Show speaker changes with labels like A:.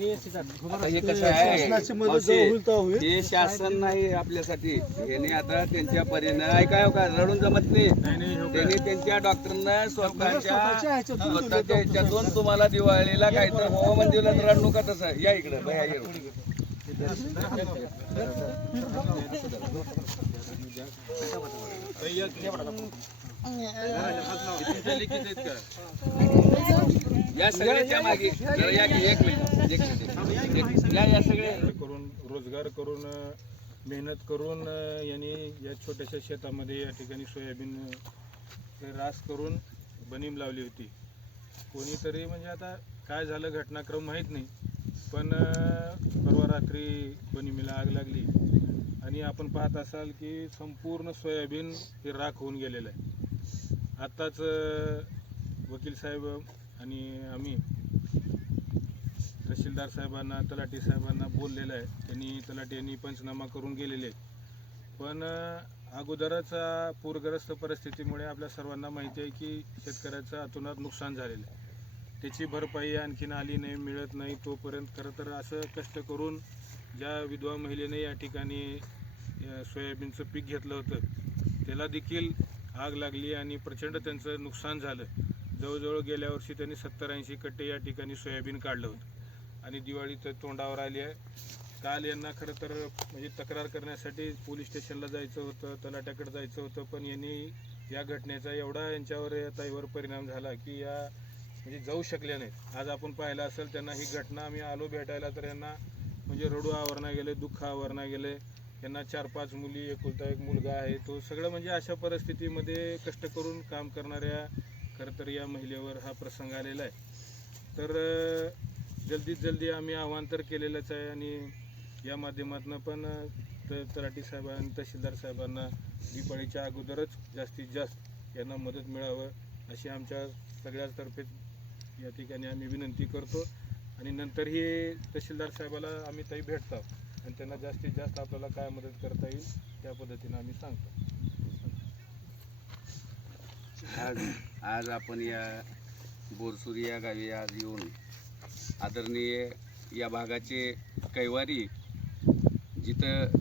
A: आता हे कसं आहे? मावशी. हे शासन नाही आपल्यासाठी. यांनी आता त्यांच्या परीनं ऐकाय का रडून जमत नाही. त्यांनी त्यांच्या डॉक्टरना स्वतःच्या
B: स्वतःच्या ह्याच्यातून
A: तुम्हाला दिवाळीला काय तर हो मंदिरला तर रडू नका तसं. या इकडे भया ये या सगळ्याच्या मागे. या की, एक मिनिट. एक मिनिट. या या सगळे.
C: करून रोजगार करून मेहनत करून यांनी या छोट्याशा शेतामध्ये या ठिकाणी सोयाबीन रास करून बनीम लावली होती. कोणीतरी म्हणजे आता काय झालं घटनाक्रम माहीत नाही पण परवा रात्री बनिमीला आग लागली. आणि आपण पाहत असाल की संपूर्ण सोयाबीन हे राख होऊन गेलेलं आहे. आत्ताच वकील साहेब आणि आम्ही तहसीलदार साहेबांना तलाठी साहेबांना बोललेलं आहे. त्यांनी तलाठी यांनी पंचनामा करून गेलेले आहेत. पण अगोदरच पूरग्रस्त परिस्थितीमुळे आपल्या सर्वांना माहिती आहे की शेतकऱ्याचं अतोनात नुकसान झालेलं आहे. त्याची भरपाई आणखीन आली नाही मिळत नाही तोपर्यंत. खरं तर असं कष्ट करून ज्या विधवा महिलेने या ठिकाणी सोयाबीनचं पीक घेतलं होतं त्याला देखील आग लागली आणि प्रचंड त्यांचं नुकसान झालं. जवळजवळ गेल्या वर्षी त्यांनी सत्तर ऐंशी कट्टे या ठिकाणी सोयाबीन काढलं होतं. आणि दिवाळीचं तोंडावर आली आहे. काल यांना खरं तर म्हणजे तक्रार करण्यासाठी पोलीस स्टेशनला जायचं होतं तलाट्याकडे जायचं होतं पण यांनी या घटनेचा एवढा यांच्यावर ताईवर परिणाम झाला की या म्हणजे जाऊ शकल्या नाहीत. आज आपण पाहिलं असेल त्यांना ही घटना आम्ही आलो भेटायला तर यांना म्हणजे रडू आवरणा गेले दुःख आवरणा गेले. यांना चार पाच मुली एकुलता एक मुलगा आहे. तो सगळं म्हणजे अशा परिस्थितीमध्ये कष्ट करून काम करणाऱ्या खरं तर या महिलेवर हा प्रसंग आलेला आहे. तर अं, जल्दीत जल्दी आम्ही आव्हान तर केलेलंच आहे आणि या माध्यमातून पण अं, तलाठी साहेबांना तहसीलदार साहेबांना दिपाळीच्या अगोदरच जास्तीत जास्त यांना मदत मिळावं अशी आमच्या सगळ्यातर्फे या ठिकाणी आम्ही विनंती करतो. आणि नंतरही तहसीलदार साहेबाला आम्ही ताई भेटतो. आणि त्यांना जास्तीत जास्त आपल्याला काय मदत करता येईल त्या पद्धतीनं आम्ही सांगतो.
A: आज आज आपण या बोरसुरी या गावी आज येऊन आदरणीय या भागाचे कैवारी जिथं